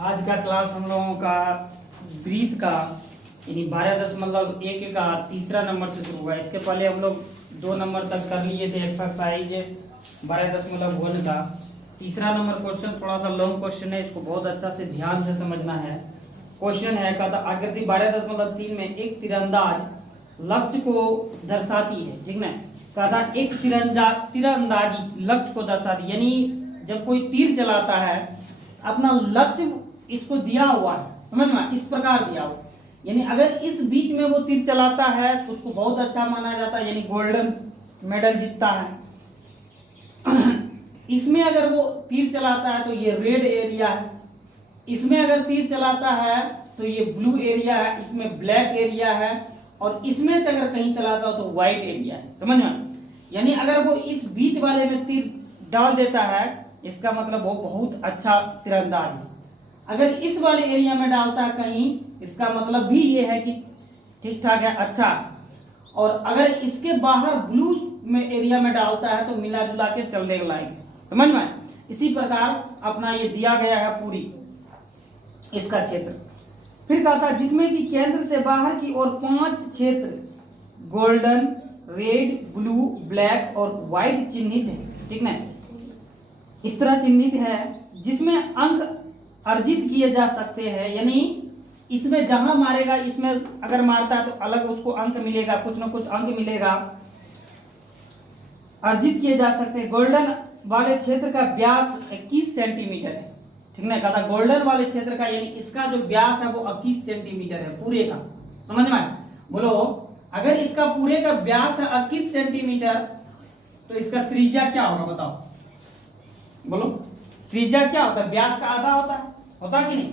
आज का क्लास हम लोगों का ब्रीथ का यानी 12.1 का तीसरा नंबर से शुरू हुआ। इसके पहले हम लोग 2 नंबर तक कर लिए थे एक्सरसाइज 12.1 का। तीसरा नंबर क्वेश्चन थोड़ा सा लॉन्ग क्वेश्चन है, इसको बहुत अच्छा से ध्यान से समझना है। क्वेश्चन है कहता आकृति 12.3 में एक तीरंदाज लक्ष्य को दर्शाती है, ठीक ना। कहता एक तीरंदाजी लक्ष्य को दर्शाती, यानी जब कोई तीर चलाता है अपना लक्ष्य इसको दिया हुआ है, समझ में, इस प्रकार दिया हुआ, यानी अगर इस बीच में वो तीर चलाता है तो उसको बहुत अच्छा माना जाता है, यानी गोल्डन मेडल जीतता है। इसमें अगर वो तीर चलाता है तो ये रेड एरिया है, इसमें अगर तीर चलाता है तो ये ब्लू एरिया है, इसमें ब्लैक एरिया है, और इसमें से अगर कहीं चलाता हो तो व्हाइट एरिया है, समझ में। यानी अगर वो इस बीच वाले में तीर डाल देता है इसका मतलब वो बहुत अच्छा तीरंदाज है। अगर इस वाले एरिया में डालता है कहीं, इसका मतलब भी ये है कि ठीक ठाक है, अच्छा। और अगर इसके बाहर ब्लू में एरिया में डालता है तो मिला जुला के चल देगा लाइन, समझ में। इसी प्रकार अपना ये दिया गया है पूरी इसका क्षेत्र। फिर कहा था जिसमें कि केंद्र से बाहर की ओर 5 क्षेत्र गोल्डन, रेड, ब्लू, ब्लैक और व्हाइट चिन्हित है, ठीक ना, इस तरह चिन्हित है, जिसमें अंक अर्जित किए जा सकते हैं। यानी इसमें जहां मारेगा, इसमें अगर मारता है तो अलग उसको अंक मिलेगा, कुछ ना कुछ अंक मिलेगा, अर्जित किए जा सकते हैं। गोल्डन वाले क्षेत्र का व्यास 21 सेंटीमीटर है, ठीक ना। कहा गोल्डन वाले क्षेत्र का यानी इसका जो व्यास है वो 21 सेंटीमीटर है पूरे का, समझ में। बोलो अगर इसका पूरे का व्यास है 21 सेंटीमीटर तो इसका त्रिज्या क्या होगा, बताओ। बोलो त्रिज्या क्या होता है, व्यास का आधा होता कि नहीं।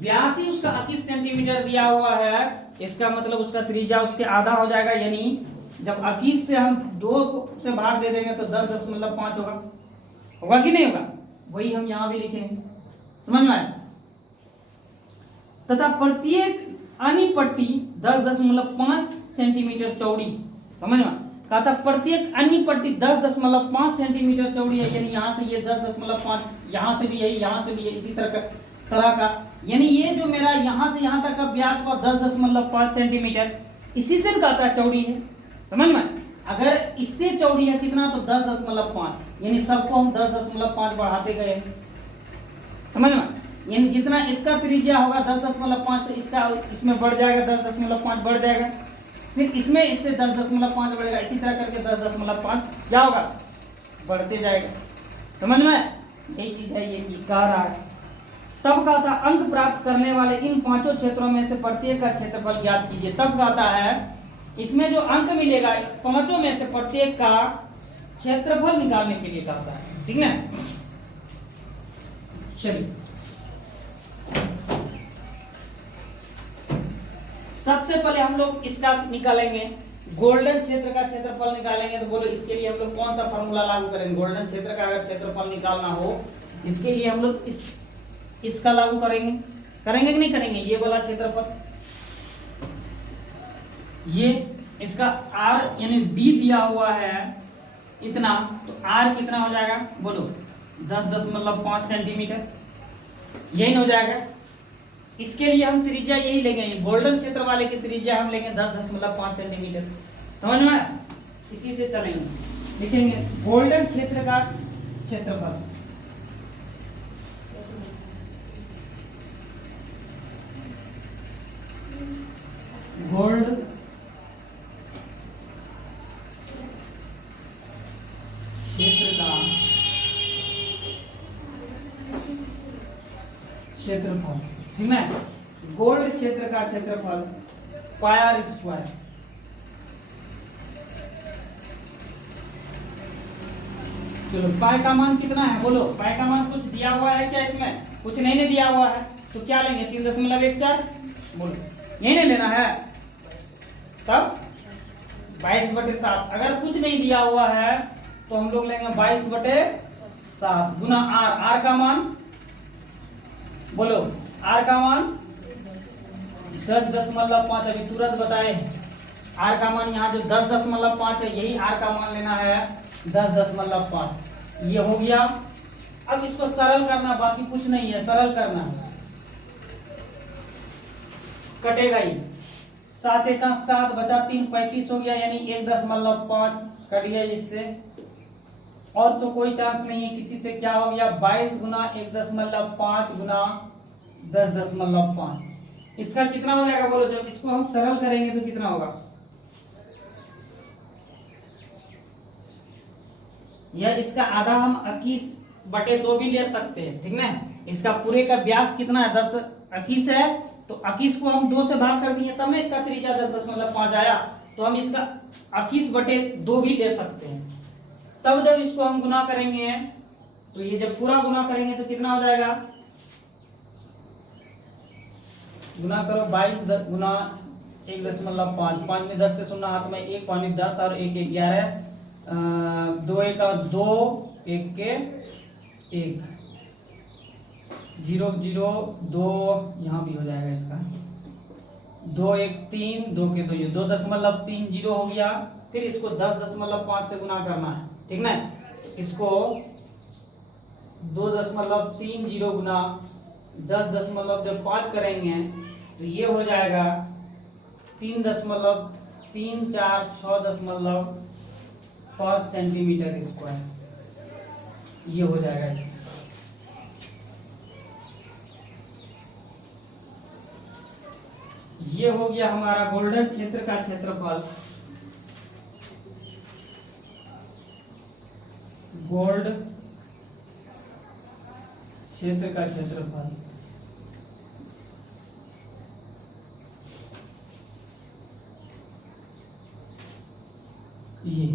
व्यास ही उसका 21 सेंटीमीटर दिया हुआ है, इसका मतलब उसका त्रिज्या उसके आधा हो जाएगा। यानी जब 21 से हम 2 से भाग दे देंगे तो 10.5 होगा कि नहीं होगा, वही हम यहाँ भी लिखेंगे, समझ में आया। तथा प्रत्येक अन्य पट्टी 10.5 सेंटीमीटर चौड़ी, समझ में। कहा था प्रत्येक अन्य पट्टी 10.5 सेंटीमीटर चौड़ी है, यानी यहाँ से ये 10.5, यहाँ से भी यही, यहाँ से भी यही, इसी तरह का। यानी ये जो मेरा यहाँ से यहाँ तक का व्यास हुआ 10.5 सेंटीमीटर, इसी से कहता है चौड़ी है, समझ में। अगर इससे चौड़ी है कितना तो 10.5, यानी सबको हम 10.5 बढ़ाते गए, समझ में। यानी जितना इसका त्रिज्या होगा 10.5 तो इसका इसमें बढ़ जाएगा, 10.5 बढ़ जाएगा, फिर इसमें इससे 10.5 बढ़ेगा, इसी तरह करके 10.5 क्या होगा, बढ़ते जाएगा, समझ में। यही चीज है ये कह रहा है। तब कहता अंक प्राप्त करने वाले इन 5 क्षेत्रों में से प्रत्येक का क्षेत्रफल ज्ञात कीजिए। तब कहता है इसमें जो अंक मिलेगा इस 5 में से प्रत्येक का क्षेत्रफल निकालने के लिए कहता है, ठीक ना। चलिए सबसे पहले हम लोग इसका निकालेंगे, गोल्डन क्षेत्र का क्षेत्रफल निकालेंगे। तो बोलो इसके लिए हम लोग कौन सा फॉर्मूला लागू करेंगे। गोल्डन क्षेत्र का अगर क्षेत्रफल निकालना हो इसके लिए हम लोग इसका लागू करेंगे कि नहीं करेंगे। ये वाला क्षेत्रफल, ये इसका r यानी d दिया हुआ है इतना, तो r कितना हो जाएगा, बोलो 10.5 सेंटीमीटर, यही हो जाएगा। इसके लिए हम त्रिज्या यही लेंगे, गोल्डन क्षेत्र वाले की त्रिज्या हम लेंगे 10.5 सेंटीमीटर, समझ में। इसी से चलेंगे, लिखेंगे गोल्डन क्षेत्र का क्षेत्रफल, गोल्ड क्षेत्र का क्षेत्रफल, ठीक है। गोल्ड क्षेत्र का क्षेत्रफल पायर स्क्वायर, चलो पाई का मान कितना है, बोलो पाई का मान कुछ दिया हुआ है क्या, इसमें कुछ नहीं दिया हुआ है तो क्या लेंगे 3.14, बोलो यही नहीं लेना है। तब 22/7, अगर कुछ नहीं दिया हुआ है तो हम लोग लेंगे 22/7 गुना r का मान, बोलो r का मान 10.5, अभी तुरंत बताए r का मान, यहाँ जो 10.5 है यही r का मान लेना है 10.5, ये हो गया। अब इसको सरल करना, बाकी कुछ नहीं है, सरल करना। कटेगा ही। 7 एका 7 बचा 3 35 हो गया, यानी 1.5 कट गया इससे। और तो कोई चांस नहीं है किसी से। क्या हो गया 22 गुना 1.5 गुना 10.5। इसका कितना हो जाएगा बोलो, जब इसको हम सरल करेंगे तो कितना होगा? या इसका आधा हम 21/2 भी ले सकते हैं, ठीक ना। इसका पूरे का व्यास कितना है 10 21 है, तो 21 को हम 2 से भाग कर दिए तब ना इसका त्रिज्या 10.5 आया। तो हम इसका 21/2 भी ले सकते हैं। तब जब इसको हम गुना करेंगे तो ये जब पूरा गुना करेंगे तो कितना हो जाएगा? गुना करो 22 गुना 1.5, 5 में 10 के शून्य हाथ में 1, 5 10 और 1 11, 2 1 2, 1 के 1, 0 0 2, यहाँ भी हो जाएगा इसका 2 1 3, 2 के 2, ये 2.30 हो गया। फिर इसको 10.5 से गुना करना है, ठीक ना। इसको 2.30 गुना 10.5 करेंगे तो ये हो जाएगा 3.346.5 सेंटीमीटर स्क्वायर, ये हो जाएगा। ये हो गया हमारा गोल्डन क्षेत्र का क्षेत्रफल। गोल्ड क्षेत्र का क्षेत्रफल। ये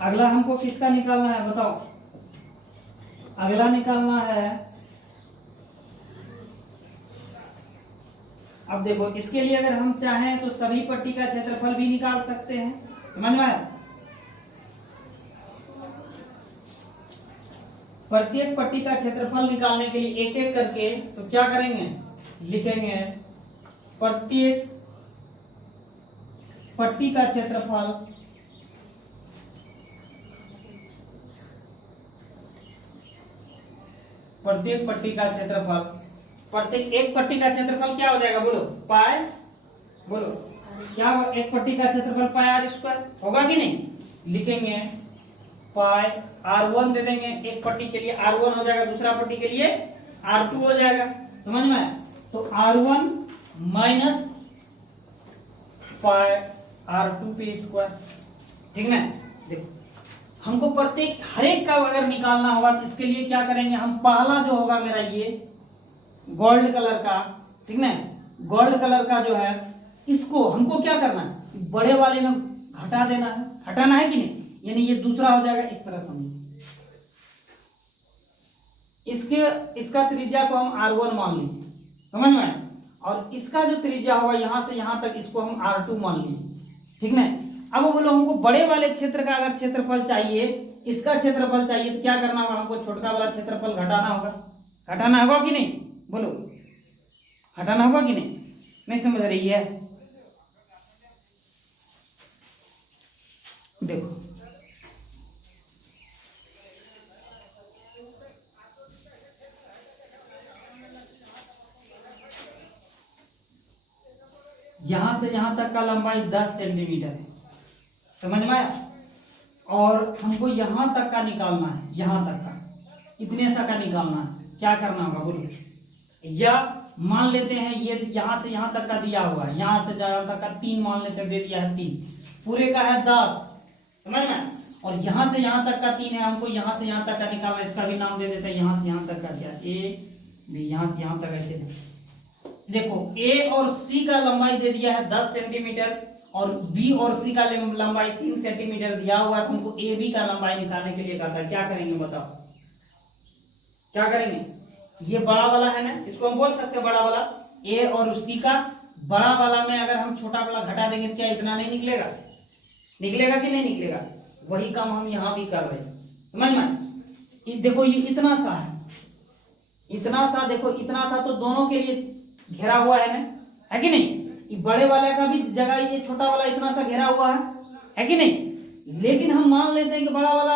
अगला हमको किसका निकालना है बताओ? अगला निकालना है, अब देखो इसके लिए अगर हम चाहें तो सभी पट्टी का क्षेत्रफल भी निकाल सकते हैं, समझ में आया? प्रत्येक पट्टी का क्षेत्रफल निकालने के लिए एक एक करके तो क्या करेंगे, लिखेंगे प्रत्येक पट्टी का क्षेत्रफल प्रत्येक पट्टी का क्षेत्रफल, प्रत्येक एक पट्टी का क्षेत्रफल क्या हो जाएगा बोलो? पाई, बोलो क्या होगा? एक पट्टी का क्षेत्रफल पाई आर स्क्वायर होगा कि नहीं? लिखेंगे पाई r1 दे देंगे एक पट्टी के लिए, r1 हो जाएगा, दूसरा पट्टी के लिए r2 हो जाएगा, समझ में? तो r1 माइनस पाई r2 पे स्क्वायर, ठीक ना। देखो हमको प्रत्येक हर एक का अगर निकालना होगा तो इसके लिए क्या करेंगे हम? पहला जो होगा मेरा ये गोल्ड कलर का, ठीक ना, गोल्ड कलर का जो है इसको हमको क्या करना है? बड़े वाले में घटा देना है, हटाना है कि नहीं, यानी ये दूसरा हो जाएगा। इस तरह समझिए, इसका त्रिज्या को हम r1 मान लीजिए, समझ में? और इसका जो त्रिज्या होगा यहां से यहां तक इसको हम r2 मान लीजिए, ठीक ना। अब वो बोलो हमको बड़े वाले क्षेत्र का अगर क्षेत्रफल चाहिए, इसका क्षेत्रफल चाहिए तो क्या करना होगा? हमको छोटा वाला क्षेत्रफल घटाना होगा। घटाना होगा कि नहीं बोलो? हटाना होगा कि नहीं? नहीं समझ रही है? देखो यहां से यहां तक का लंबाई 10 सेंटीमीटर है, समझ में आया? और हमको यहां तक का निकालना है, यहां तक का इतने सा का निकालना है। क्या करना होगा बोलो? या मान लेते हैं ये यहां से यहां तक का दिया हुआ है, यहां से यहां तक का 3 मान लेते हैं, दे दिया है 3, पूरे का है 10, समझ में? और यहां से यहां तक का 3 है, हमको यहां से यहां तक का निकालना है, इसका भी नाम दे देते हैं यहां से यहां तक का क्या, ए बी, यहां से यहां तक ऐसे। देखो ए और सी का लंबाई दे दिया है 10 सेंटीमीटर और बी और सी का लंबाई 3 सेंटीमीटर दिया हुआ है। तुमको ए बी का लंबाई निकालने के लिए कहा था, क्या करेंगे बताओ? क्या करेंगे? ये बड़ा वाला है ना, इसको हम बोल सकते हैं बड़ा वाला, ए और सी का बड़ा वाला में अगर हम छोटा वाला घटा देंगे क्या इतना नहीं निकलेगा? निकलेगा कि नहीं निकलेगा? वही काम हम यहाँ भी कर रहे हैं, समझ में? देखो ये इतना सा है, इतना सा, देखो इतना सा तो दोनों के लिए घेरा हुआ है ना, है कि नहीं? ये बड़े वाले का भी जगह ये छोटा वाला इतना सा घेरा हुआ है कि नहीं? लेकिन हम मान लेते हैं कि बड़ा वाला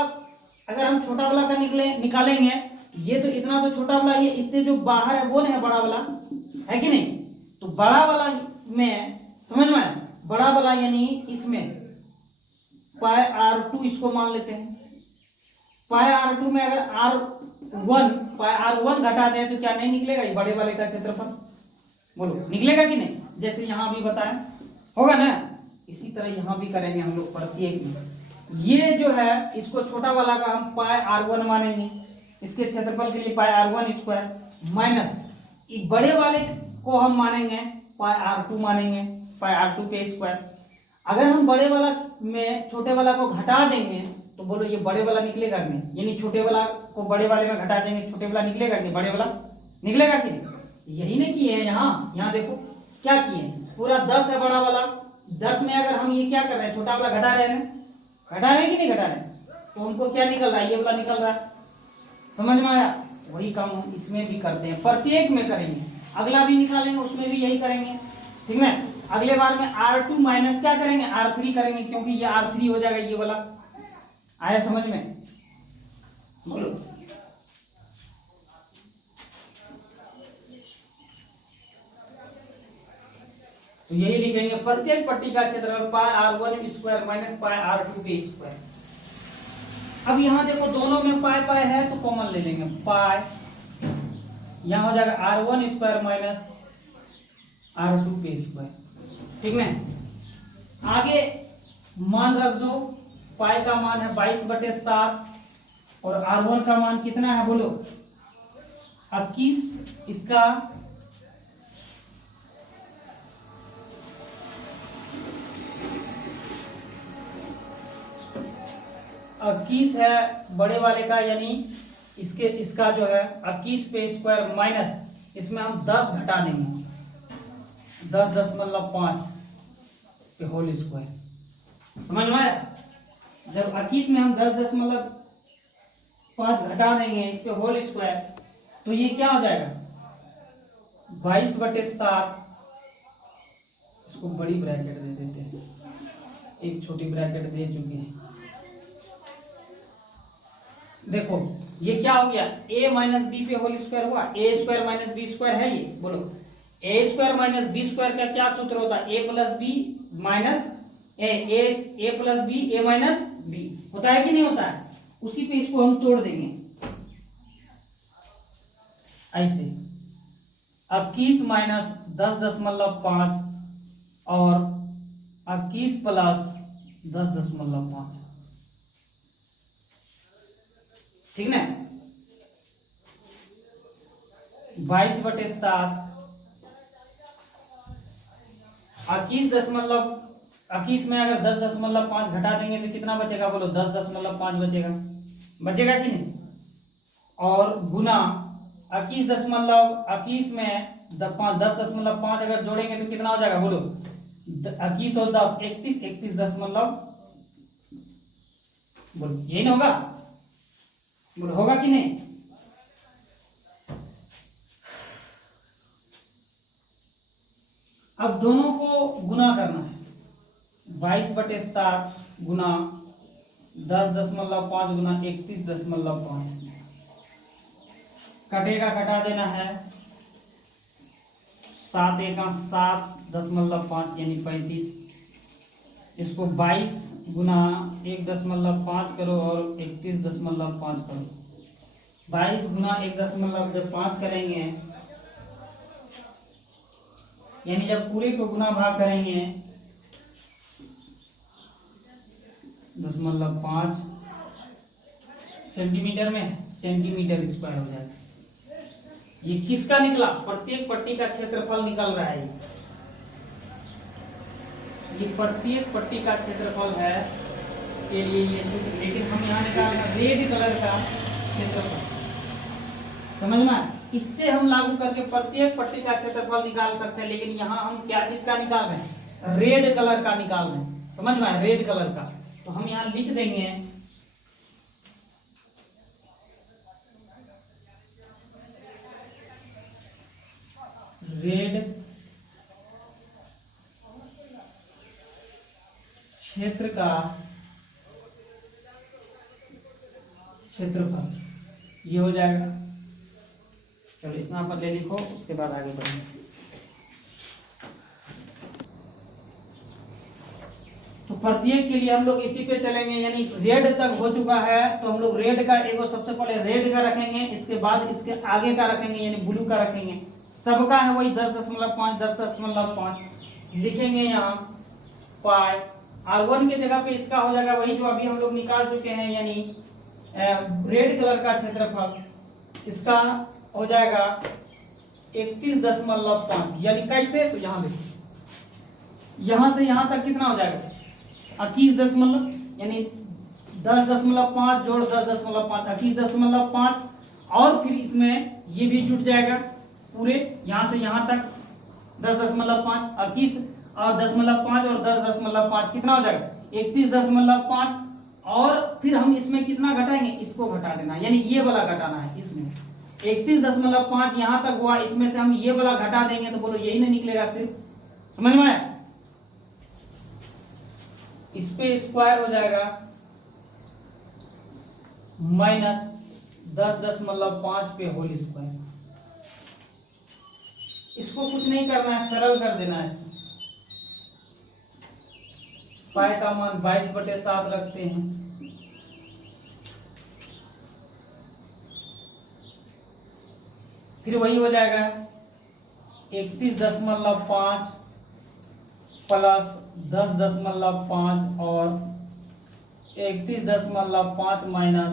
अगर हम छोटा वाला का निकालेंगे, ये तो इतना तो छोटा वाला, ये इससे जो बाहर है वो नहीं है बड़ा वाला, है कि नहीं? तो बड़ा वाला में समझ में आया, बड़ा वाला यानी इसमें पाई r2 इसको मान लेते हैं। पाई r2 में अगर r1 पाई r1 घटा दें तो क्या नहीं निकलेगा, ये बड़े वाले का क्षेत्रफल, बोलो निकलेगा कि नहीं, जैसे यहाँ भी बताया होगा ना। इसी तरह यहाँ भी करेंगे हम लोग प्रत्येक में। ये जो है इसको छोटा वाला का हम पाई r1 मानेंगे, इसके क्षेत्रफल के लिए पाई r1 स्क्वायर माइनस ये बड़े वाले को हम मानेंगे पाई r2 मानेंगे, पाई r2 के स्क्वायर। अगर हम बड़े वाला में छोटे वाला को घटा देंगे तो बोलो ये बड़े वाला निकलेगा कि नहीं, यानी छोटे वाला को बड़े वाले में घटा देंगे छोटे वाला निकलेगा कि नहीं, बड़े वाला निकलेगा कि नहीं। यही नहीं किए हैं यहाँ देखो क्या किए हैं, पूरा 10 है बड़ा वाला, 10 में अगर हम ये क्या कर रहे हैं, छोटा वाला घटा रहे हैं, घटा रहे हैं कि नहीं घटा रहे हैं, तो उनको क्या निकल रहा है, ये वाला निकल रहा है। समझ में आया। वही काम हम इसमें भी करते हैं, प्रत्येक में करेंगे, अगला भी निकालेंगे उसमें भी यही करेंगे, ठीक है। अगले बार में r2 माइनस क्या करेंगे, r3 करेंगे, क्योंकि ये r3 हो जाएगा ये वाला। आया समझ में, बोलो। तो यही लिखेंगे प्रत्येक पट्टी का क्षेत्रफल पाई r1 square minus pi r2 के स्क्वायर। अब यहाँ देखो दोनों में पाई पाई है तो कॉमन ले लेंगे, पाई यहाँ हो जाएगा r1 स्क्वायर माइनस r2 के स्क्वायर, ठीक है। आगे मान रख दो, पाई का मान है 22/7 और r1 का मान कितना है बोलो 21, इसका इक्कीस है बड़े वाले का, यानी इसका जो है 21 पे स्क्वायर माइनस इसमें हम 10 घटा देंगे, 10.5 के होल स्क्वायर। समझ में आया। जब 21 में हम 10.5 घटा देंगे इस पे होल स्क्वायर तो ये क्या हो जाएगा 22/7। इसको बड़ी ब्रैकेट दे देते हैं, एक छोटी ब्रैकेट दे चुके हैं। देखो ये क्या हो गया, a माइनस बी पे होल स्क्वायर हुआ, ए स्क्वायर माइनस बी स्क्वायर है ये, बोलो ए स्क्वायर माइनस बी स्क्वायर का क्या सूत्र होता है, ए प्लस बी माइनस ए प्लस बी ए माइनस बी होता है कि नहीं होता है। उसी पे इसको हम तोड़ देंगे ऐसे, 21 माइनस 10.5 और 21 प्लस 10.5, ठीक ना। 22/7 21 में अगर 10.5 घटा देंगे तो कितना बचेगा बोलो 10.5 बचेगा, बचेगा कि नहीं। और गुना 21 में 10.5 अगर जोड़ेंगे तो कितना हो जाएगा बोलो 21 और 10 31 दशमलव, बोलो यही ना होगा, बोलो होगा कि नहीं। अब दोनों को गुना करना है, 22/7 गुना 10.5 गुना 31.5, कटेगा कटा देना है, 7 × 7.5 यानी 35। इसको 22 गुना 1.5 करो और 31.5 करो, 22 गुना 1.5 करेंगे यानी जब पूरे को गुना भाग करेंगे 0.5 सेंटीमीटर में सेंटीमीटर स्क्वायर हो जाएगा। ये किसका निकला, प्रत्येक पट्टी का क्षेत्रफल निकल रहा है, ये प्रत्येक पट्टी का क्षेत्रफल है के लिए ये, लेकिन हम यहाँ निकाल रहे हैं रेड कलर का क्षेत्रफल, समझ में। इससे हम लागू करके प्रत्येक पट्टी का क्षेत्रफल निकाल सकते हैं, लेकिन यहाँ हम क्या चीज का निकाल रहे हैं, रेड कलर का निकाल रहे हैं, समझ में, रेड कलर का। तो हम यहाँ लिख देंगे रेड क्षेत्र का क्षेत्रफल, ये हो जाएगा। चलो इतना पर ले लिखो, उसके बाद आगे बढ़ेंगे। तो प्रत्येक के लिए हम लोग इसी पे चलेंगे, यानी रेड तक हो चुका है तो हम लोग रेड का एगो सबसे पहले रेड का रखेंगे, इसके बाद इसके आगे का रखेंगे यानी ब्लू का रखेंगे। सबका है वही 10.5 10.5 लिखेंगे यहाँ पाई। R1 के जगह पे इसका हो जाएगा वही जो अभी हम लोग निकाल चुके हैं, यानी रेड कलर का क्षेत्रफल इसका हो जाएगा 31.5, यानी कैसे, तो यहाँ देखो यहाँ से यहाँ तक कितना हो जाएगा 21 यानी 10.5 जोड़ 10.5 21.5, और फिर इसमें ये भी जुट जाएगा पूरे यहाँ से यहाँ तक 10.5 21 और 10.5 और 10.5 कितना हो जाएगा 31.5, और फिर हम इसमें कितना घटाएंगे, इसको घटा देना, यानी ये वाला घटाना है। इसमें 31.5 यहाँ तक हुआ, इसमें से हम ये वाला घटा देंगे तो बोलो यही नहीं निकलेगा, सिर्फ समझ में आया। इस पे स्क्वायर हो जाएगा -10.5 पे होल स्क्वायर। इसको कुछ नहीं करना है, सरल कर देना है। पाई का मान 22/7 रखते हैं, फिर वही हो जाएगा 31.5 प्लस 10.5 और 31.5 माइनस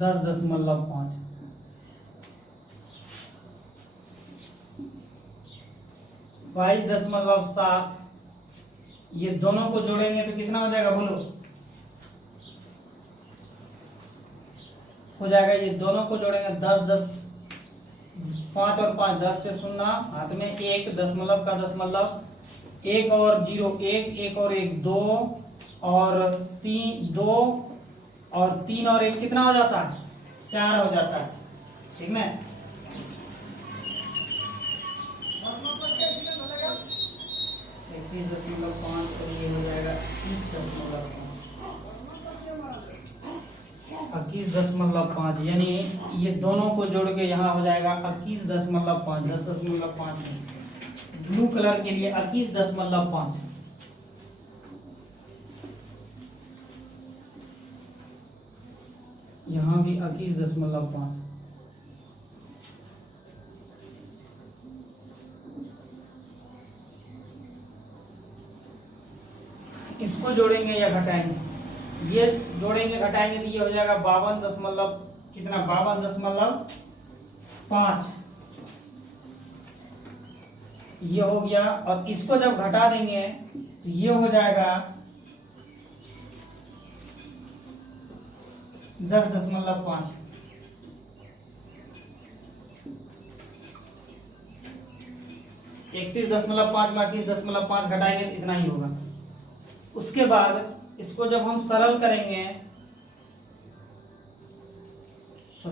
10.5, 22.7। ये दोनों को जोड़ेंगे तो कितना हो जाएगा बोलो, हो जाएगा ये दोनों को जोड़ेंगे 10 5 और 5 10 से 0 हाथ में 1 दशमलव का दशमलव 1 और 0 1 1 और 1 2 और 3 2 और 3 और 1 कितना हो जाता है 4 हो जाता है, ठीक है। 31.5 तो ये हो जाएगा 21.5, यानी ये दोनों को जोड़ के यहाँ हो जाएगा 21.5 10.5 ब्लू कलर के लिए 21.5। यहाँ भी 21.5। इसको जोड़ेंगे या घटाएंगे, ये जोड़ेंगे घटाएंगे तो ये हो जाएगा 52 कितना 52.5 ये हो गया। और इसको जब घटा देंगे तो ये हो जाएगा 10.5। 31.5 में 31.5 घटाएंगे तो इतना ही होगा। उसके बाद इसको जब हम सरल करेंगे तो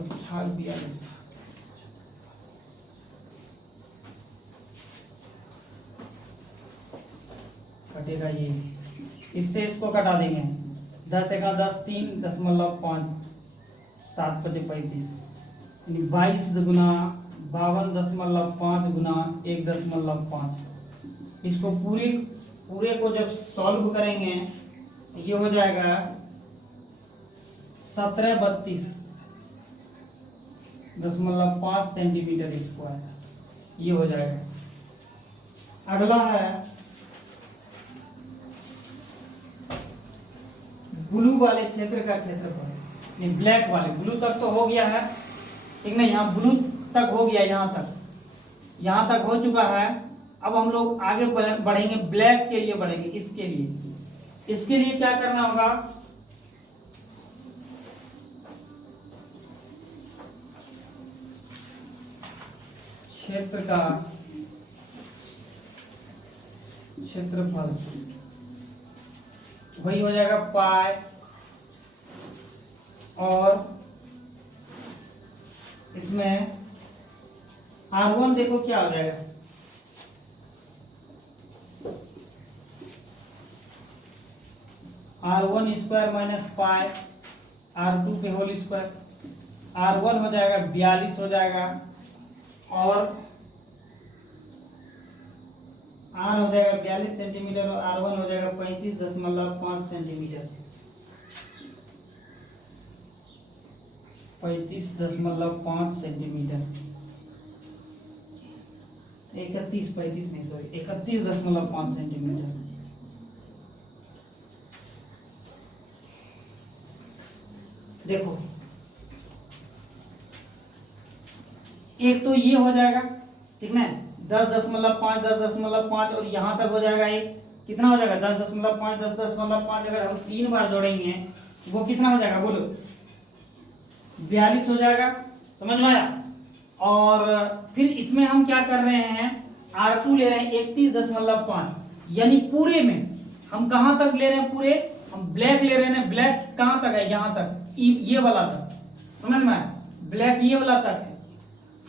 कटेगा ये, इससे इसको कटा देंगे 10 × 10 3.5 7 × 35 22 गुना 52.5 गुना 1.5। इसको पूरे को जब सॉल्व करेंगे ये हो जाएगा 1732.5 सेंटीमीटर स्क्वायर, ये हो जाएगा। अगला है ब्लू वाले क्षेत्र का क्षेत्रफल, ये ब्लैक वाले, ब्लू तक तो हो गया है, ठीक ना, यहाँ ब्लू तक हो गया, यहाँ तक हो चुका है। अब हम लोग आगे बढ़ेंगे, ब्लैक के लिए बढ़ेंगे। इसके लिए क्या करना होगा, क्षेत्र का क्षेत्रफल वही हो जाएगा पाई, और इसमें R1 देखो क्या हो जाएगा, R1 square minus pi R2 पे होल स्क्वायर। R1 हो जाएगा 42 हो जाएगा, और R हो जाएगा 42 सेंटीमीटर, और R1 हो जाएगा 35 35.5 सेंटीमीटर, 35.5 सेंटीमीटर, 31 नहीं सॉरी 31.5 सेंटीमीटर। देखो एक तो ये हो जाएगा, ठीक ना, 10.5 10.5 और यहाँ तक हो जाएगा एक, कितना हो जाएगा 10.5 10.5। अगर हम 3 बार जोड़ेंगे वो कितना हो जाएगा बोलो, 42 हो जाएगा, समझ में आया। और फिर इसमें हम क्या कर रहे हैं, R2 ले रहे हैं 31.5, यानी पूरे में हम कहाँ तक ले रहे हैं, पूरे हम ब्लैक ले रहे हैं, ब्लैक कहाँ तक है, यहाँ तक, ये वाला तक, समझ में आया, ब्लैक ये वाला तक है।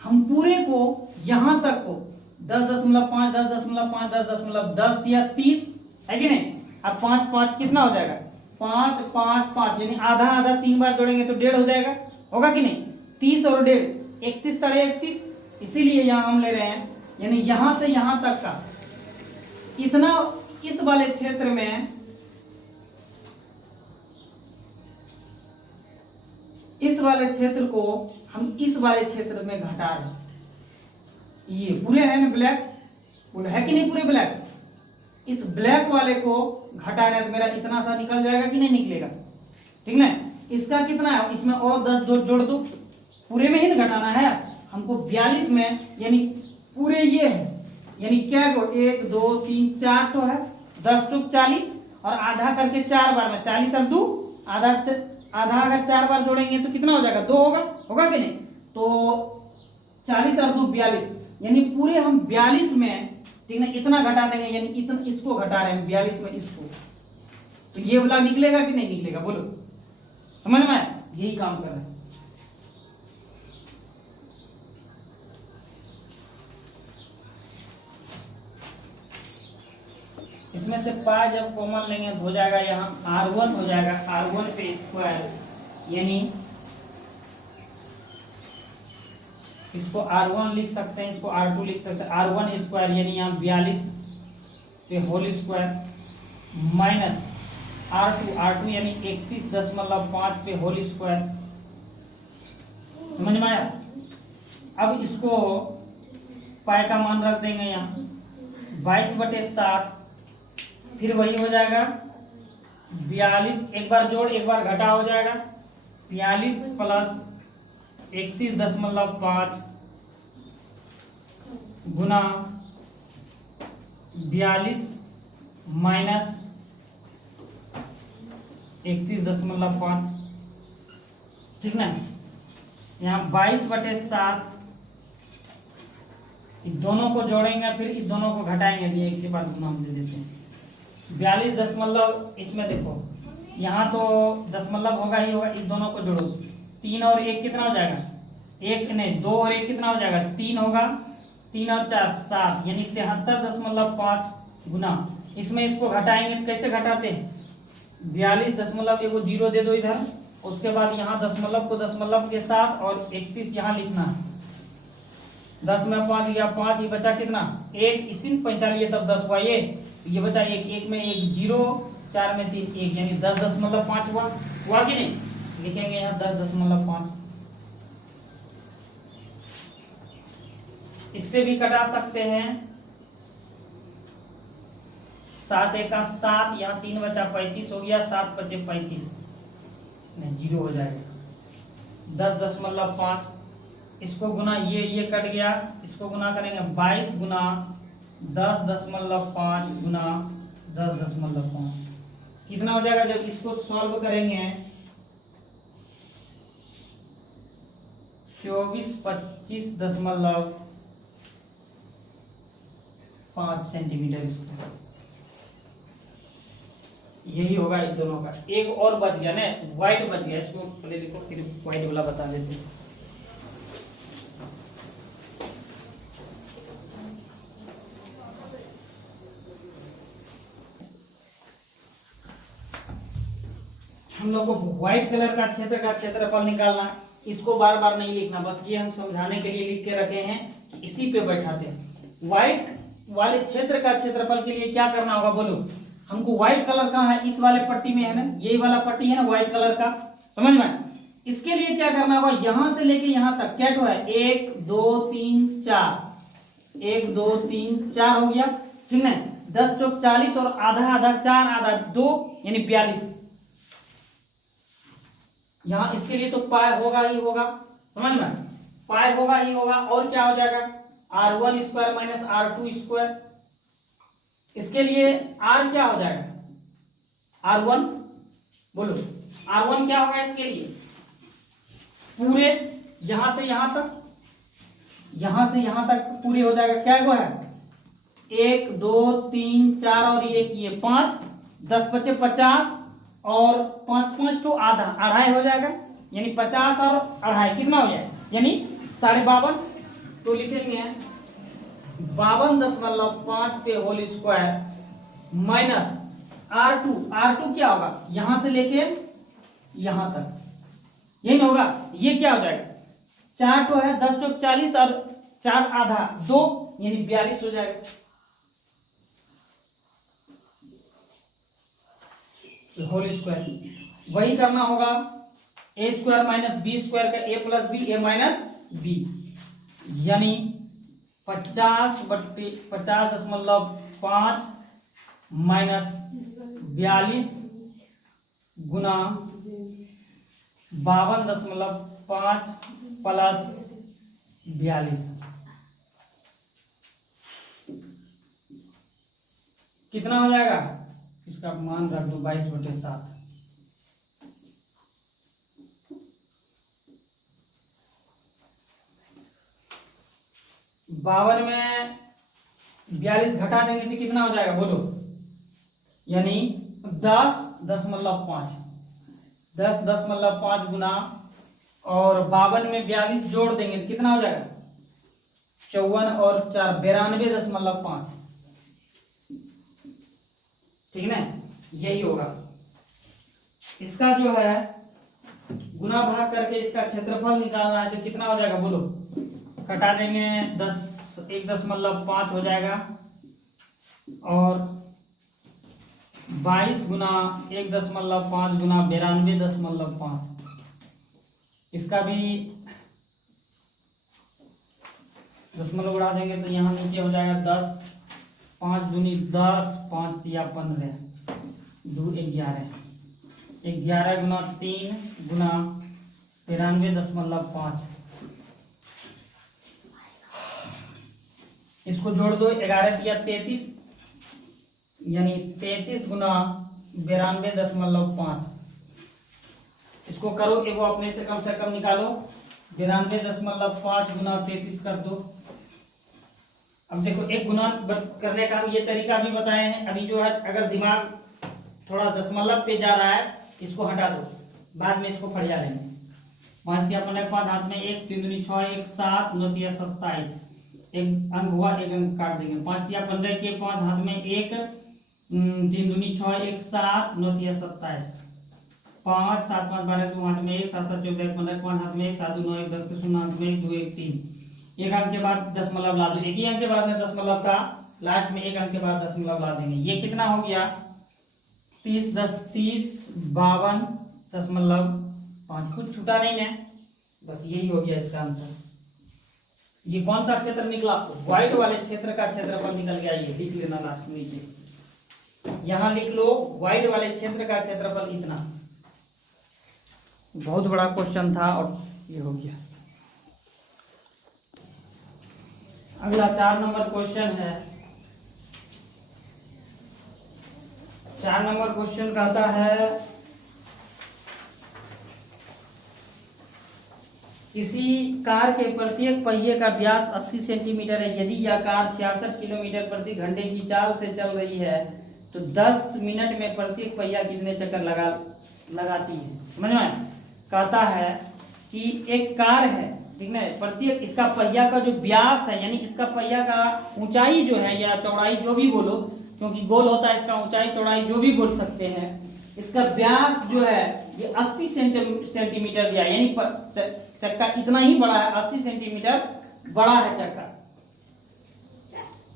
हम पूरे को यहाँ तक को 10.5 10.5 10.10 दिया 30 है कि नहीं। अब 5 5 कितना हो जाएगा, 5 5 5 यानी आधा आधा 3 बार जोड़ेंगे तो 1.5 हो जाएगा, होगा कि नहीं। 30 और 1.5 31 31.5, इसीलिए यहाँ हम ले रहे हैं, यानी यहाँ से यहाँ तक का इतना, इस वाले क्षेत्र में, इस वाले क्षेत्र को हम इस वाले क्षेत्र में घटा रहे हैं। ये पूरे है ना ब्लैक, पूरे है कि नहीं, पूरे ब्लैक, इस ब्लैक वाले को घटा रहे हैं तो मेरा इतना सा निकल जाएगा कि नहीं निकलेगा, ठीक ना। इसका कितना है, इसमें और 10 जोड़ दो, पूरे में ही ना घटाना है हमको 42 में, यानी पूरे ये है, यानी क्या को 1 2 3 4 तो है, 10 टुक 40 और आधा करके 4 बार में 40 और 2 आधा, आधा अगर 4 बार जोड़ेंगे तो कितना हो जाएगा, 2 होगा, होगा कि नहीं। तो 40 और 2 42, यानी पूरे हम 42 में, ठीक ना, इतना घटा देंगे, यानी इतना इसको घटा रहे हैं 42 में इसको, तो ये वाला निकलेगा कि नहीं निकलेगा बोलो, समझ में आया, यही काम कर रहे हैं। इसमें से पाई जब कॉमन लेंगे तो हो जाएगा यहाँ R1 हो जाएगा, R1 पे स्क्वायर, यानी इसको R1 लिख सकते हैं, इसको R2 लिख सकते हैं, R1 स्क्वायर यानी यहाँ 42 पे होल स्क्वायर माइनस R2 यानी 31.5 पे होल स्क्वायर, समझ में आया। अब इसको पाई का मान रख देंगे यहाँ 22/7, फिर वही हो जाएगा 42, एक बार जोड़ एक बार घटा हो जाएगा, 42 प्लस 31.5 गुना 42 माइनस 31.5, ठीक ना। यहाँ 22/7, इस दोनों को जोड़ेंगे फिर इस दोनों को घटाएंगे, तो एक के बाद गुना हम दे देते हैं 42 इसमें देखो यहाँ तो दशमलव होगा ही होगा, इस दोनों को जोड़ो, 3 और 1 कितना हो जाएगा, 1 नहीं 2 और 1 कितना हो जाएगा, 3 होगा, 3 और 4 7, यानी 73.5 गुना, इसमें इसको घटाएंगे तो कैसे घटाते हैं, 42 एगो 0 दे दो इधर, उसके बाद यहाँ दशमलव को दशमलव के साथ और 31 यहाँ लिखना है, 10 में 5 गया 5, ये बचा कितना 1, इसी में 45 तब 10 हुआ, ये बचा 1, 1 में 1 0, 4 में 3 1, यानी 10.5 हुआ कि नहीं, लिखेंगे यहाँ 10.5। इससे भी कटा सकते हैं, 7 एका 7, यहाँ 3 बचा 35 हो गया, 7 बचे 35 नहीं 0 हो जाएगा, 10.5, इसको गुना ये कट गया, इसको गुना करेंगे 22 गुना 10.5 गुना 10.5, कितना हो जाएगा जब इसको सॉल्व करेंगे 24 सेंटीमीटर स्क्वायर, यही होगा इन दोनों का। एक और बच गया ना, व्हाइट बच गया, इसको पहले लिखो फिर व्हाइट वाला बता देते हैं। हम लोग को व्हाइट कलर का क्षेत्रफल निकालना, इसको बार बार नहीं लिखना, बस ये हम समझाने के लिए लिख के रखे हैं, इसी पे बैठाते हैं। व्हाइट वाले क्षेत्र का क्षेत्रफल के लिए क्या करना होगा बोलो, हमको व्हाइट कलर कहाँ है, इस वाले पट्टी में है ना, यही वाला पट्टी है ना व्हाइट कलर का, समझ में। इसके लिए क्या करना होगा, यहां से लेके यहां तक क्या है, 1 2 3 4, 1 2 3 4 हो गया, ठीक है। 10 चौक 40 और आधा आधा 4 आधा 2 यानी 42। यहाँ इसके लिए तो पाई होगा ही होगा, समझ में, पाई होगा ही होगा। और क्या हो जाएगा, r1 square minus r2 square. इसके लिए r क्या हो जाएगा, r1 बोलो, r1 क्या होगा इसके लिए, पूरे यहां से यहां तक, यहां से यहां तक पूरे हो जाएगा, क्या वो है 1 2 3 4 और ये 5, 10 बचे 50 और 5 5 तो आधा अढ़ाई हो जाएगा, यानी 50 और अढ़ाई कितना हो जाएगा, यानी 52.5। तो लिखेंगे 52.5 पे होल स्क्वायर माइनस r2 क्या होगा, यहां से लेके यहां तक, यही होगा। ये क्या हो जाएगा, 4 तो है, 10 चौक 40 और 4 आधा 2 यानी 42 हो जाएगा। होल स्क्वायर वही करना होगा, ए स्क्वायर माइनस बी स्क्वायर का ए प्लस बी, ए माइनस बी, यानी 50/50.5 माइनस 42 गुना 52.5 प्लस 42 कितना हो जाएगा, इसका मान रख दो 22/7। 52 में 42 घटा देंगे तो कितना हो जाएगा बोलो, यानी 10.5 10.5 गुना और 52 में 42 जोड़ देंगे तो कितना हो जाएगा 54 और 4 92.5, ठीक है, यही होगा। इसका जो है गुना भाग करके इसका क्षेत्रफल निकालना है तो कितना हो जाएगा बोलो, घटा देंगे 1.5 हो जाएगा और 22 गुना 1.5 गुना 92.5, इसका भी दशमलव उड़ा देंगे तो यहाँ नीचे हो जाएगा 10, 5 दूनी 10, 5 तिया 15, 2 11, 11 गुना 3 गुना 93.5, इसको जोड़ दो 11 तिया 33, यानी 33 गुना 92.5, इसको करो एगो अपने से कम निकालो, 92.5 गुना 33 कर दो। अब देखो एक गुना करने का हम ये तरीका भी बताए हैं। अभी जो है अगर दिमाग थोड़ा दशमलव पे जा रहा है इसको हटा दो, बाद में इसको फरिया लेंगे। 5 तिया 15 5 हाथ में 1, 3 दूनी 6, 1 7, 9 तिया 27, एक अंक हुआ, एक अंक काट देंगे। 5 तिया 15 के 5 हाथ में 1, 3 दूनी 6, 1 7, 9 तिया 27, 5 7 5 12 2 हाथ में 1, 7 7 14 15 5 हाथ में 1, 7 2 9 1 10 0 हाथ में 1 2 1 3, एक अंक के बाद दशमलव ला दो, एक ही अंक के बाद में दशमलव का लास्ट में एक अंक के बाद दशमलव ला देंगे। ये कितना हो गया 30 10 30 52.5, कुछ छूटा नहीं है, बस यही हो गया इसका आंसर। ये कौन सा क्षेत्र निकला, व्हाइट वाले क्षेत्र का क्षेत्रफल निकल गया। ये लिख लेना लास्ट में नीचे, यहाँ लिख लो व्हाइट वाले क्षेत्र का क्षेत्रफल इतना। बहुत बड़ा क्वेश्चन था और ये हो गया। अगला 4 नंबर क्वेश्चन है। 4 नंबर क्वेश्चन कहता है किसी कार के प्रत्येक पहिए का व्यास 80 सेंटीमीटर है। यदि यह कार 66 किलोमीटर प्रति घंटे की चाल से चल रही है तो 10 मिनट में प्रत्येक पहिया कितने चक्कर लगाती है। समझ में, कहता है कि एक कार है, ठीक है, प्रत्येक इसका पहिया का जो व्यास है, यानी इसका पहिया का ऊंचाई जो है या चौड़ाई जो भी बोलो, क्योंकि गोल होता है इसका ऊंचाई चौड़ाई जो भी बोल सकते हैं, इसका व्यास जो है ये 80 सेंटीमीटर दिया, यानी चक्का इतना ही बड़ा है, 80 सेंटीमीटर बड़ा है चक्का।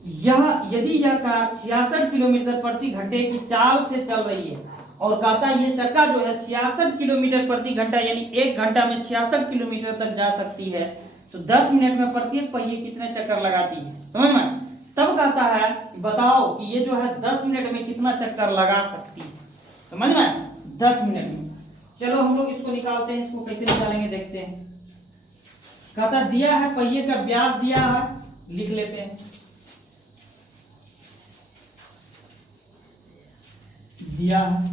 यदि यह कार 66 किलोमीटर प्रति घंटे की चाल से चल रही है और कहता है ये चक्का जो है 66 किलोमीटर प्रति घंटा यानी 1 घंटा में 66 किलोमीटर तक जा सकती है, तो 10 मिनट में प्रत्येक पहिए कितने चक्कर लगाती है, समझ में। तब कहता है बताओ कि ये जो है 10 मिनट में कितना चक्कर लगा सकती है, समझ में, 10 मिनट में। चलो हम लोग इसको निकालते हैं, इसको कैसे निकालेंगे देखते हैं। कहता दिया है पहिए का व्यास दिया है, लिख लेते हैं, दिया है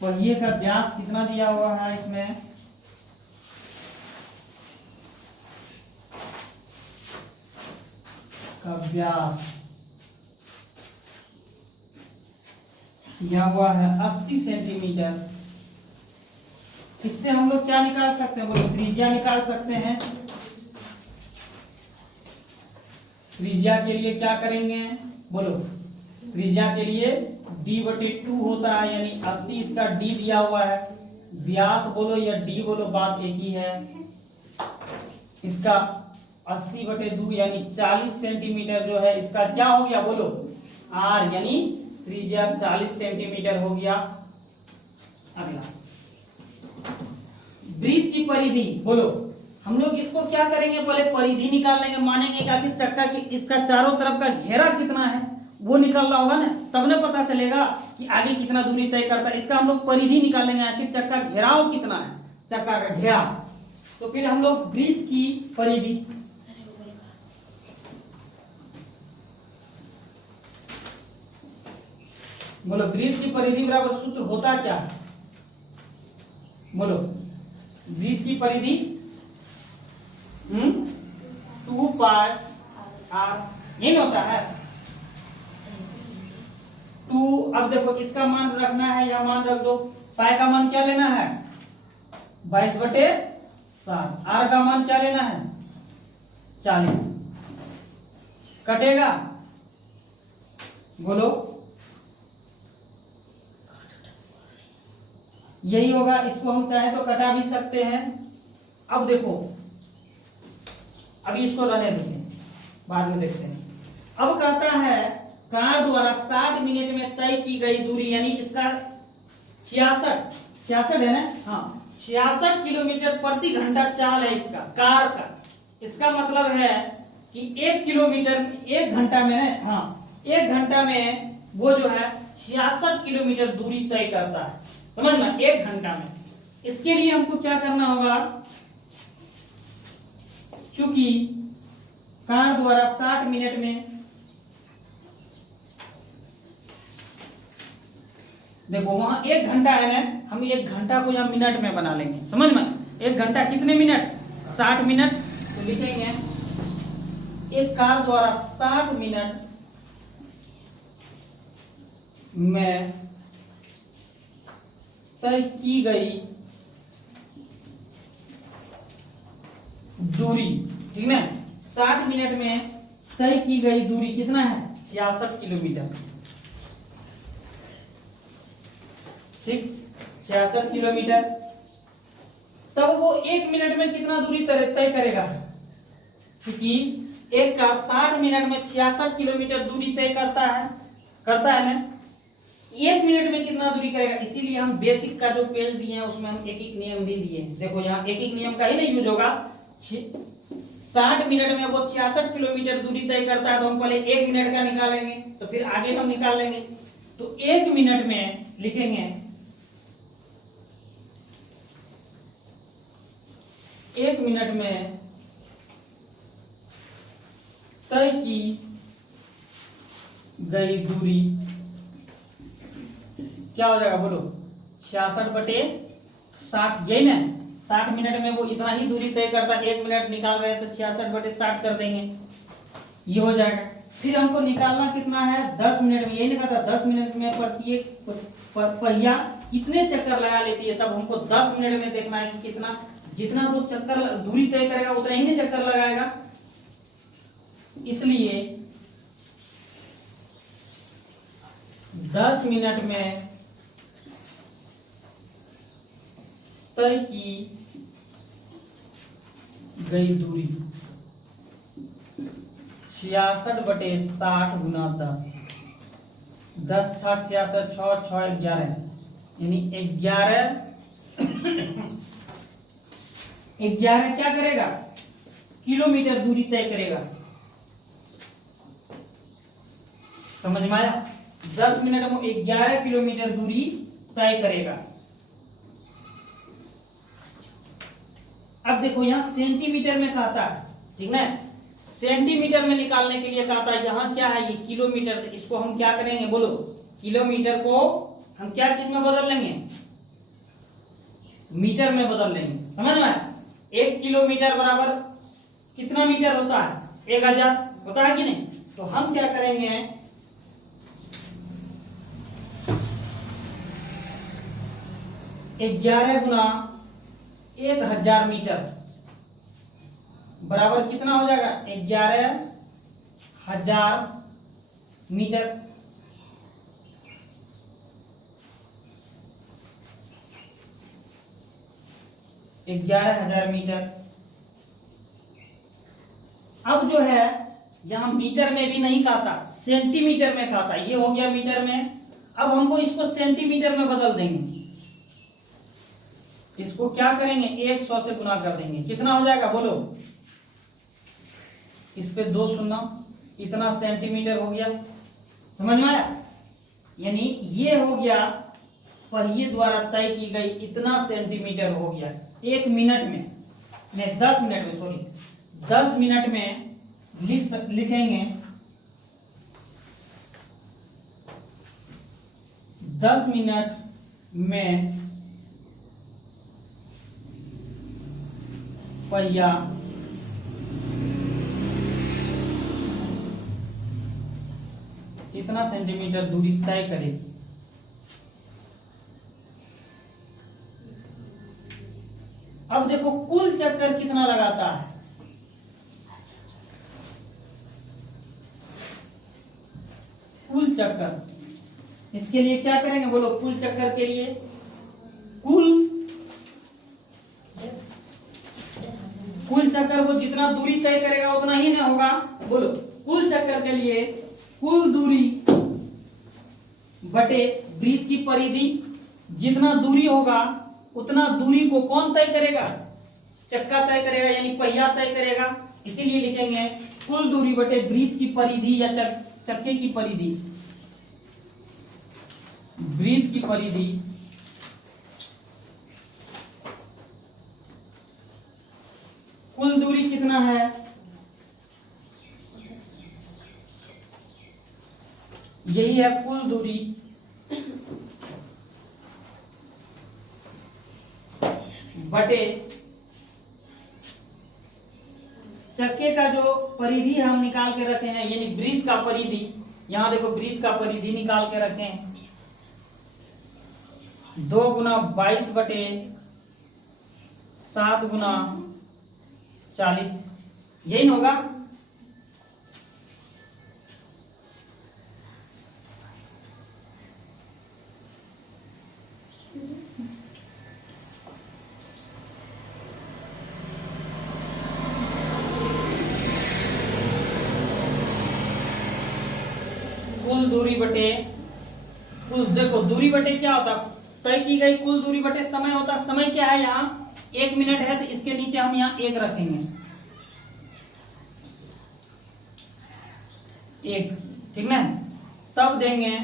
पहिए का व्यास कितना दिया हुआ है इसमें, का व्यास दिया हुआ है 80 सेंटीमीटर। इससे हम लोग क्या निकाल सकते हैं, बोलो त्रिज्या निकाल सकते हैं। त्रिज्या के लिए क्या करेंगे, बोलो त्रिज्या के लिए d/2 होता है, यानी 80 इसका d दिया हुआ है, व्यास बोलो या d बोलो बात एक ही है। इसका 80/2 यानी 40 सेंटीमीटर जो है इसका क्या हो गया, बोलो r, यानी त्रिज्या 40 सेंटीमीटर हो गया। अगला वृत्त की परिधि, बोलो हम लोग इसको क्या करेंगे, पहले परिधि निकाल लेंगे, मानेंगे कि आखिर चक्का की इसका चारों तरफ का घेरा कितना है वो निकालना होगा ना, तब ना पता चलेगा कि आगे कितना दूरी तय करता है। इसका हम लोग परिधि निकालेंगे, आखिर चक्का घेराव कितना है, चक्का का घेरा। तो फिर हम लोग वृत्त की परिधि, बोलो वृत्त की परिधि बराबर सूत्र होता क्या, बोलो वृत्त की परिधि 2 पाई r, यही होता है 2। अब देखो इसका मान रखना है, या मान रख दो, पाई का मान क्या लेना है 22/7, r का मान क्या लेना है 40, कटेगा, बोलो यही होगा। इसको हम चाहे तो कटा भी सकते हैं। अब देखो अभी इसको रहने देंगे, बाद में देखते हैं। अब कहता है कार द्वारा 60 मिनट में तय की गई दूरी, यानी इसका 66 है ना, हाँ 66 किलोमीटर प्रति घंटा चाल है इसका कार का। इसका मतलब है कि 1 किलोमीटर 1 घंटा में, हाँ 1 घंटा में वो जो है 66 किलोमीटर दूरी तय करता है, समझना, 1 घंटा में। इसके लिए हमको क्या करना होगा, क्योंकि कार द्वारा 60 मिनट में, देखो वहां 1 घंटा है ना, हम 1 घंटा को यहाँ मिनट में बना लेंगे, समझ में। 1 घंटा कितने मिनट, 60 मिनट। तो लिखेंगे एक कार द्वारा 60 मिनट में तय की गई दूरी, ठीक है, 60 मिनट में तय की गई दूरी कितना है 66 किलोमीटर, ठीक 66 किलोमीटर। तब वो 1 मिनट में कितना दूरी तय करेगा, क्योंकि एक कार 60 मिनट में 66 किलोमीटर दूरी तय करता है ना, 1 मिनट में कितना दूरी करेगा। इसीलिए हम बेसिक का जो पेज दिए हैं उसमें हम एक एक नियम भी दिए हैं। देखो यहाँ एक एक नियम का ही नहीं यूज होगा। 60 मिनट में वो 66 किलोमीटर दूरी तय करता है, तो हम पहले 1 मिनट का निकालेंगे, तो फिर आगे हम निकाल लेंगे। तो 1 मिनट में लिखेंगे 1 मिनट में तय की गई दूरी क्या हो जाएगा, बोलो 66/60, यही ना। 60 मिनट में वो इतना ही दूरी तय करता है, 1 मिनट निकाल रहे हैं तो 66/60 कर देंगे, ये हो जाएगा। फिर हमको निकालना कितना है 10 मिनट में, यही लिखा था 10 मिनट में प्रत्येक पहिया कितने चक्कर लगा लेती है। तब हमको 10 मिनट में देखना है कि कितना, जितना वो चक्कर दूरी तय करेगा उतना ही चक्कर लगाएगा। इसलिए 10 मिनट में तय की गई दूरी 66/60 गुना 10। 10 छाठ 66, 6 6 11, यानी 11 11 क्या करेगा? किलोमीटर दूरी तय करेगा। समझ में आया? 10 मिनट में 11 किलोमीटर दूरी तय करेगा। अब देखो यहाँ सेंटीमीटर में कहता है, ठीक ना? सेंटीमीटर में निकालने के लिए कहता है, यहाँ क्या है ये किलोमीटर, इसको हम क्या करेंगे बोलो? किलोमीटर को हम क्या चीज में बदल लेंगे? मीटर में बदल लेंगे। समझ में? 1 किलोमीटर बराबर कितना मीटर होता है? 1000 होता है कि नहीं? तो हम क्या करेंगे, 11 गुना 1000 मीटर बराबर कितना हो जाएगा? 11,000 मीटर। अब जो है यहाँ मीटर में भी नहीं खाता, सेंटीमीटर में खाता। ये हो गया मीटर में। अब हमको इसको सेंटीमीटर में बदल देंगे। इसको क्या करेंगे? 100 से गुना कर देंगे। कितना हो जाएगा बोलो? इस पे 2 शून्य, इतना सेंटीमीटर हो गया। समझ में आया? यानी ये हो गया पहिए द्वारा तय की गई इतना सेंटीमीटर हो गया 1 मिनट में, 10 मिनट में, सॉरी 10 मिनट में लिखेंगे 10 मिनट में पहिया कितना सेंटीमीटर दूरी तय करे। अब देखो कुल चक्कर कितना लगाता है। कुल चक्कर, इसके लिए क्या करेंगे बोलो? कुल चक्कर के लिए कुल चक्कर को जितना दूरी तय करेगा उतना ही ना होगा। बोलो कुल चक्कर के लिए कुल दूरी बटे वृत्त की परिधि, जितना दूरी होगा उतना दूरी को कौन तय करेगा? चक्का तय करेगा, यानी पहिया तय करेगा। इसीलिए लिखेंगे कुल दूरी बटे वृत्त की परिधि या चक्के की परिधि। वृत्त की परिधि कुल दूरी कितना है? यही है कुल दूरी बटे चक्के का जो परिधि हम निकाल के रखे हैं, यानी वृत्त का परिधि। यहां देखो वृत्त का परिधि निकाल के रखे हैं 2 गुना 22 बटे 7 गुना 40, यही ना होगा? कुल दूरी बटे कुल, देखो दूरी बटे क्या होता? तय की गई कुल दूरी बटे समय होता। समय क्या है? यहाँ 1 मिनट है, तो इसके नीचे हम यहाँ 1 रखेंगे, 1, ठीक ना? तब देंगे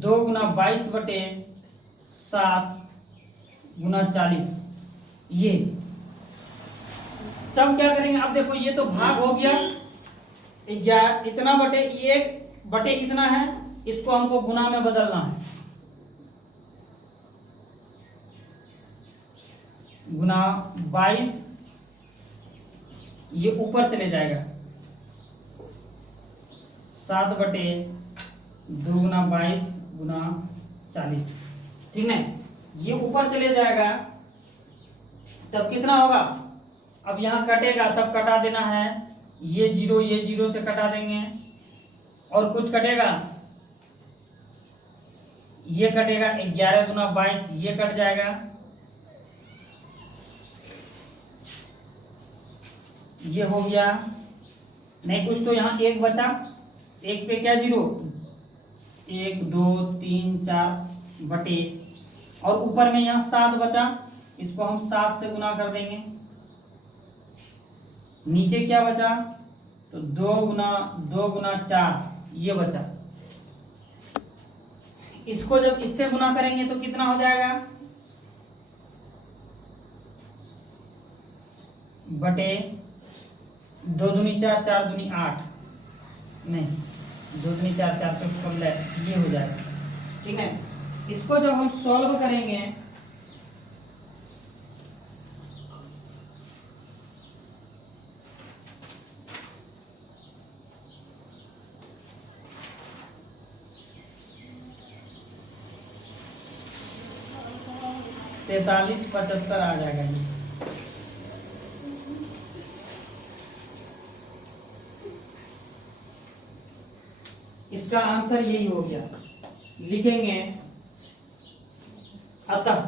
2 गुना 22 बटे 7 गुना 40, ये। तब क्या करेंगे? अब देखो ये तो भाग हो गया, इतना बटे 1 बटे इतना है, इसको हमको गुना में बदलना है। गुना 22, ये ऊपर चले जाएगा 7 बटे 2 गुना 22 गुना 40, ठीक है? ये ऊपर चले जाएगा, तब कितना होगा? अब यहाँ कटेगा, तब कटा देना है। ये 0 से कटा देंगे, और कुछ कटेगा, ये कटेगा 11 दूना 22, ये कट जाएगा, ये हो गया। नहीं कुछ तो यहाँ एक बचा, एक पे क्या 0, 1 2 3 4 बटे, और ऊपर में यहाँ 7 बचा, इसको हम 7 से गुना कर देंगे। नीचे क्या बचा, तो 2 गुना 4 ये बचा। इसको जब इससे गुना करेंगे तो कितना हो जाएगा, बटे 2 दूनी 4, 4 दूनी 8, नहीं 2 दूनी 4, 4 पे 16, ये हो जाएगा। ठीक है, इसको जब हम सॉल्व करेंगे तैतालीस 75 आ जाएगा ये। इसका आंसर यही हो गया। लिखेंगे अतः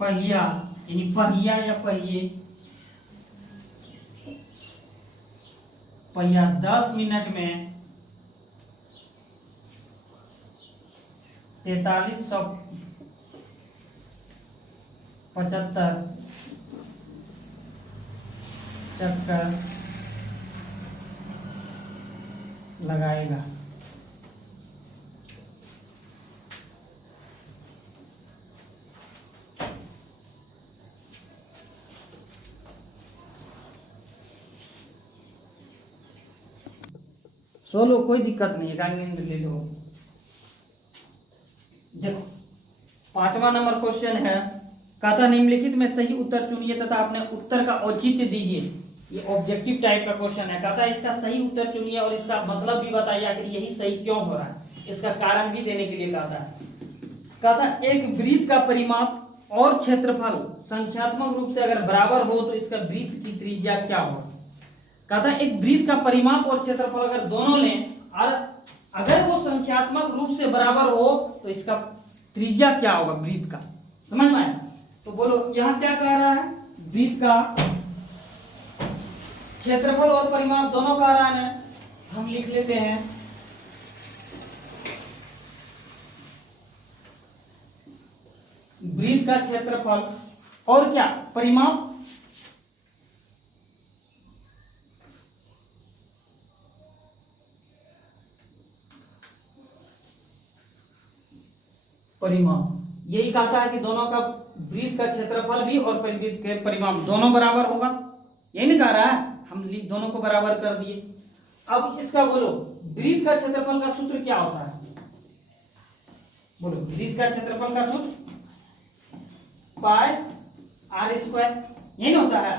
पहिया, यानी पहिया या पहिए, पहिया 10 मिनट में 4375 चक्कर लगाएगा। सोलो कोई दिक्कत नहीं है, ले लो। देखो 5वां नंबर क्वेश्चन है, कहता निम्नलिखित में सही उत्तर चुनिए तथा अपने उत्तर का औचित्य दीजिए। ये ऑब्जेक्टिव टाइप का क्वेश्चन है। कहता है इसका सही उत्तर चुनिए और इसका मतलब भी बताइए आखिर यही सही क्यों हो रहा है, इसका कारण भी देने के लिए कहता है। कहता है एक वृत्त का परिमाप और क्षेत्रफल संख्यात्मक रूप से अगर बराबर हो तो इसका वृत्त की त्रिज्या क्या होगा। कहता है एक वृत्त का परिमाप और क्षेत्रफल अगर दोनों लें और अगर वो संख्यात्मक रूप से बराबर हो तो इसका त्रिज्या क्या होगा वृत्त का। समझ में आया? तो बोलो यहाँ क्या कह रहा है, वृत्त का क्षेत्रफल और परिमाप दोनों कह रहा है। हम लिख लेते हैं वृत्त का क्षेत्रफल और क्या परिमाप, परिमाप। यही कहता है कि दोनों का वृत्त का क्षेत्रफल भी और वृत्त के परिमाप दोनों बराबर होगा। यही नहीं कह रहा है, हम दोनों को बराबर कर दिए। अब इसका बोलो वृत्त का क्षेत्रफल का सूत्र क्या होता है, बोलो वृत्त का क्षेत्रफल का सूत्र पाई आर स्क्वायर, यही ना होता है।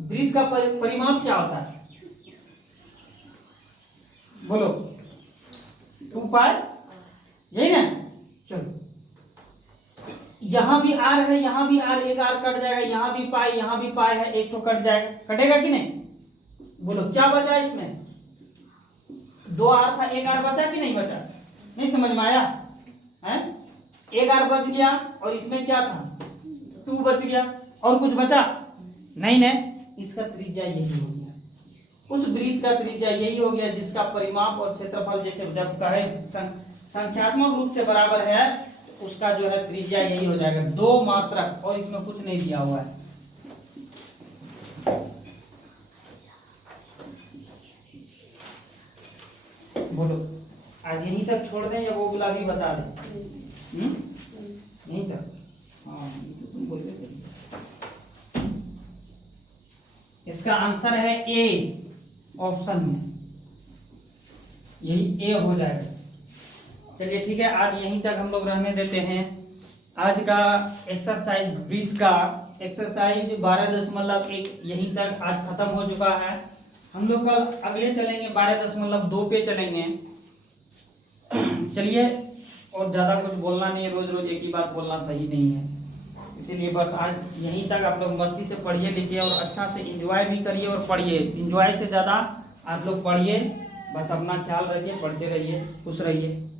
वृत्त का परिमाप क्या होता है, बोलो 2 पाई, यही ना। चलो यहां भी आर है, यहां भी आर, एक आर कट जाएगा, यहां भी पाई है, एक तो कट जाएगा, कटेगा कि नहीं। बोलो क्या बचा इसमें, 2 आर था, एक आर बचा कि नहीं बचा, नहीं समझ में आया है। एक आर बच गया और इसमें क्या था 2 बच गया, और कुछ बचा नहीं ना। इसका त्रिज्या यही हो गया, उस वृत्त का त्रिज्या यही हो गया जिसका परिमाप और क्षेत्रफल जैसे जब कहे संख्यात्मक रूप से बराबर है उसका जो है त्रिज्या यही हो जाएगा, 2 मात्रक, और इसमें कुछ नहीं दिया हुआ है। बोलो आज यहीं तक छोड़ दें या वो गुलाबी बता दें, यहीं तक। हाँ तुम बोल रहे थे। इसका आंसर है ए, ऑप्शन में यही ए हो जाएगा। चलिए ठीक है, आज यहीं तक हम लोग रहने देते हैं। आज का एक्सरसाइज वृत्त का एक्सरसाइज 12.1 यहीं तक आज खत्म हो चुका है। हम लोग कल अगले चलेंगे 12.2 पे चलेंगे। चलिए, और ज़्यादा कुछ बोलना नहीं है, रोज रोज एक ही बात बोलना सही नहीं है, इसीलिए बस आज यहीं तक आप लोग मस्ती से पढ़िए लिखिए और अच्छा से एंजॉय भी करिए और पढ़िए। एंजॉय से ज़्यादा आप लोग पढ़िए, बस अपना ख्याल रखिए, पढ़ते रहिए, खुश रहिए।